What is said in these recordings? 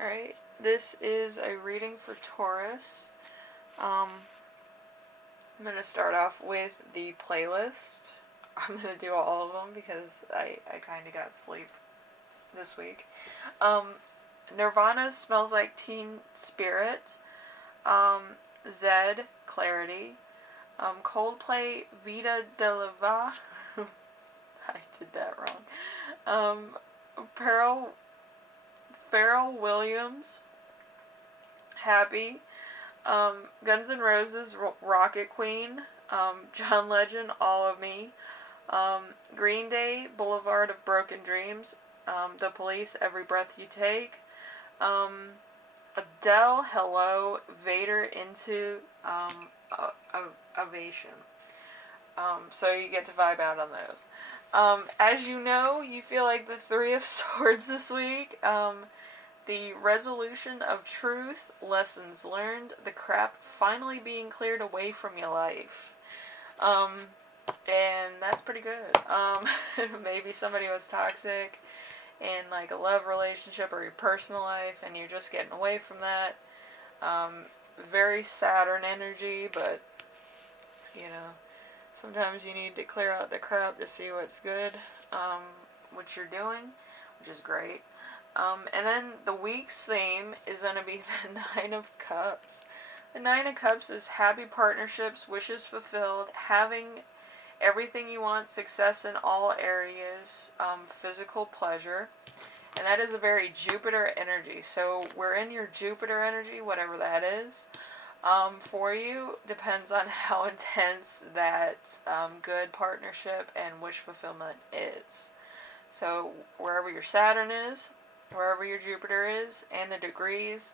Alright, this is a reading for Taurus. I'm going to start off with the playlist. I'm going to do all of them because I kind of got sleep this week. Nirvana, Smells Like Teen Spirit. Zed, Clarity. Coldplay, Vida de la Va. I did that wrong. Pharrell Williams, Happy. Guns N' Roses, Rocket Queen. John Legend, All of Me. Green Day, Boulevard of Broken Dreams. The Police, Every Breath You Take. Adele, Hello. Vader, Into Ovation. So you get to vibe out on those. As you know, you feel like the Three of Swords this week. The resolution of truth, lessons learned, the crap finally being cleared away from your life. And that's pretty good. Maybe somebody was toxic in like a love relationship or your personal life and you're just getting away from that. Very Saturn energy, but you know, sometimes you need to clear out the crap to see what's good, what you're doing, which is great. And then the week's theme is going to be the Nine of Cups. The Nine of Cups is happy partnerships, wishes fulfilled, having everything you want, success in all areas, physical pleasure. And that is a very Jupiter energy. So we're in your Jupiter energy, whatever that is. For you, depends on how intense that good partnership and wish fulfillment is. So wherever your Saturn is, wherever your Jupiter is, and the degrees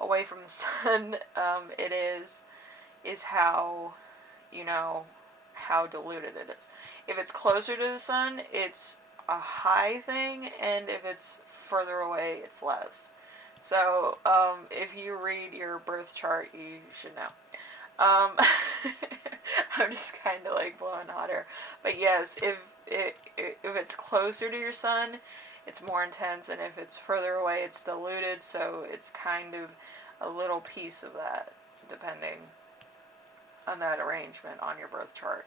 away from the sun, it is how, you know, how diluted it is. If it's closer to the sun, it's a high thing, and if it's further away, it's less. So, if you read your birth chart, you should know. I'm just kind of like blowing hot air. But yes, if it's closer to your sun, it's more intense, and if it's further away, it's diluted, so it's kind of a little piece of that, depending on that arrangement on your birth chart.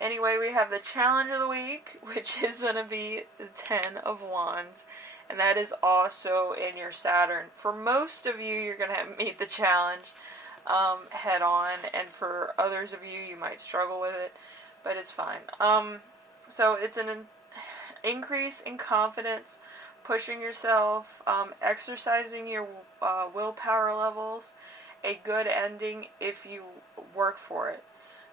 Anyway, we have the challenge of the week, which is going to be the 10 of Wands, and that is also in your Saturn. For most of you, you're going to meet the challenge head on, and for others of you, you might struggle with it, but it's fine. So it's an increase in confidence, pushing yourself, exercising your willpower levels, a good ending if you work for it.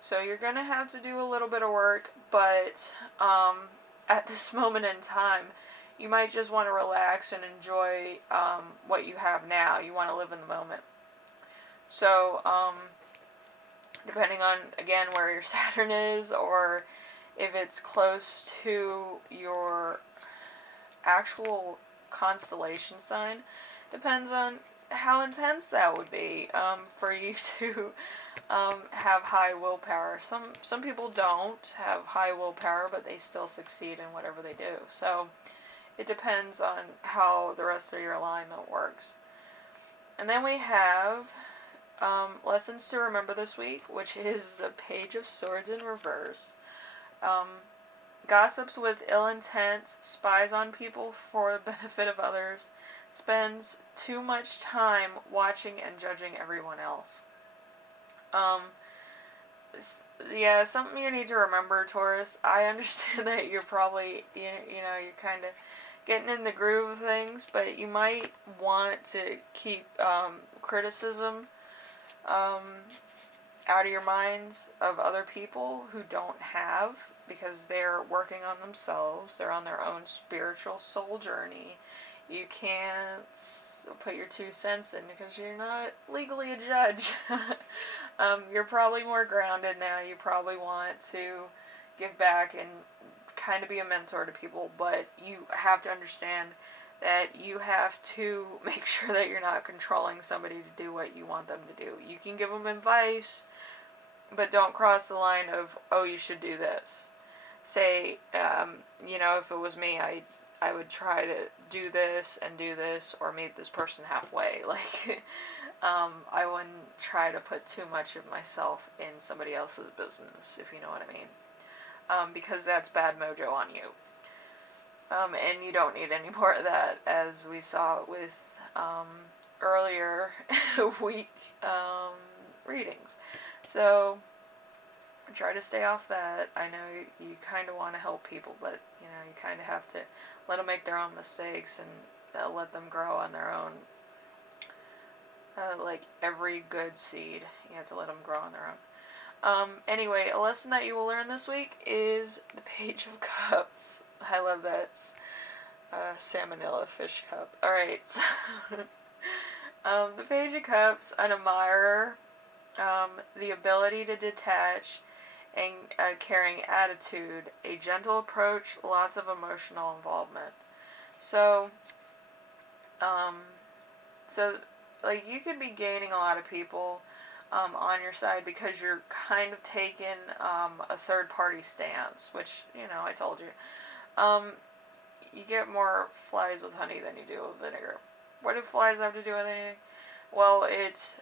So you're going to have to do a little bit of work, but at this moment in time, you might just want to relax and enjoy what you have now. You want to live in the moment. So, depending on, again, where your Saturn is, or if it's close to your actual constellation sign, depends on how intense that would be for you to have high willpower. Some people don't have high willpower, but they still succeed in whatever they do. So it depends on how the rest of your alignment works. And then we have lessons to remember this week, which is the Page of Swords in reverse. Gossips with ill intent, spies on people for the benefit of others, spends too much time watching and judging everyone else. Yeah, something you need to remember, Taurus. I understand that you're probably, you know, you're kind of getting in the groove of things, but you might want to keep criticism out of your minds of other people who don't have, because they're working on themselves. They're on their own spiritual soul journey. You can't put your 2 cents in because you're not legally a judge. You're probably more grounded now. You probably want to give back and kind of be a mentor to people, but you have to understand that you have to make sure that you're not controlling somebody to do what you want them to do. You can give them advice, but don't cross the line of, oh, you should do this. Say, you know, if it was me, I would try to do this and do this, or meet this person halfway. Like, I wouldn't try to put too much of myself in somebody else's business, if you know what I mean. Because that's bad mojo on you. And you don't need any more of that, as we saw with earlier week readings. So try to stay off that. I know you kind of want to help people, but you kind of have to let them make their own mistakes and let them grow on their own. Like every good seed, you have to let them grow on their own. Anyway, a lesson that you will learn this week is the Page of Cups. I love that. Salmonella fish cup. Alright, so the Page of Cups, an admirer, the ability to detach, and a caring attitude, a gentle approach, lots of emotional involvement. So, like, you could be gaining a lot of people on your side because you're kind of taking a third-party stance, which, I told you. You get more flies with honey than you do with vinegar. What do flies have to do with anything? Well, it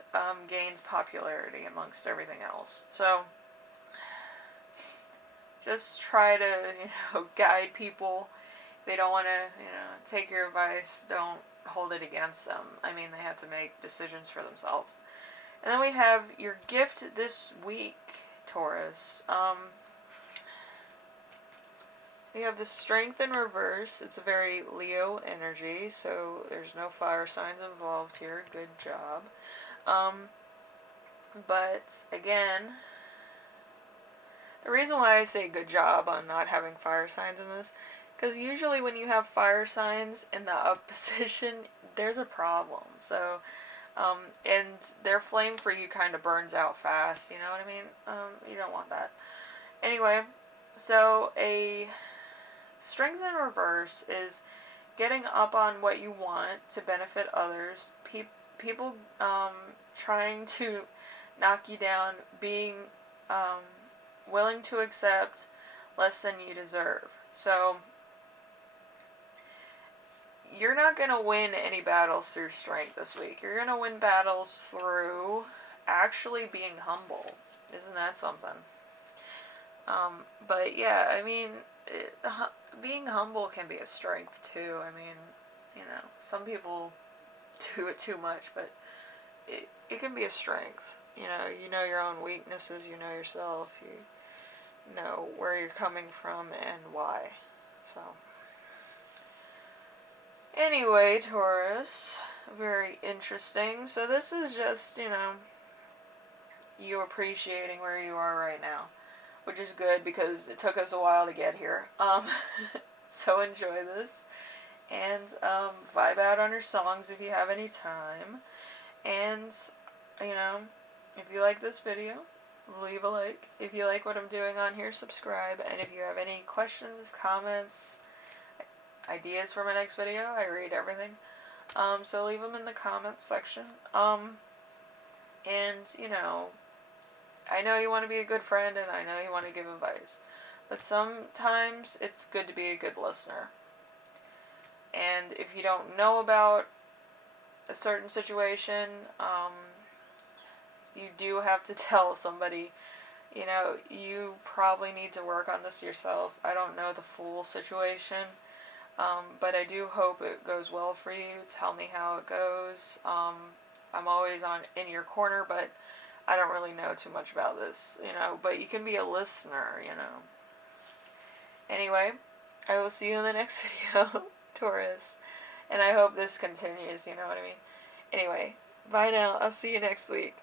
gains popularity amongst everything else. So, just try to, guide people. If they don't want to, take your advice, don't hold it against them. I mean, they have to make decisions for themselves. And then we have your gift this week, Taurus. We have the Strength in reverse. It's a very Leo energy, so there's no fire signs involved here. Good job. But again, the reason why I say good job on not having fire signs in this, because usually when you have fire signs in the up position, there's a problem. So, and their flame for you kind of burns out fast, you know what I mean? You don't want that. Anyway, so a Strength in reverse is getting up on what you want to benefit others. People trying to knock you down, being willing to accept less than you deserve. So you're not going to win any battles through strength this week. You're going to win battles through actually being humble. Isn't that something? But yeah, I mean, being humble can be a strength too. I mean, some people do it too much, but it can be a strength. You know your own weaknesses, you know yourself, you know where you're coming from and why. So, anyway, Taurus, very interesting. So this is just, you appreciating where you are right now, which is good because it took us a while to get here. So enjoy this, and vibe out on your songs if you have any time. And, if you like this video, leave a like. If you like what I'm doing on here, subscribe. And if you have any questions, comments, ideas for my next video, I read everything. So leave them in the comments section. And, I know you want to be a good friend, and I know you want to give advice. But sometimes it's good to be a good listener. And if you don't know about a certain situation, you do have to tell somebody, you probably need to work on this yourself. I don't know the full situation, but I do hope it goes well for you. Tell me how it goes. I'm always in your corner, but I don't really know too much about this, but you can be a listener, Anyway, I will see you in the next video, Taurus, and I hope this continues, you know what I mean? Anyway, bye now. I'll see you next week.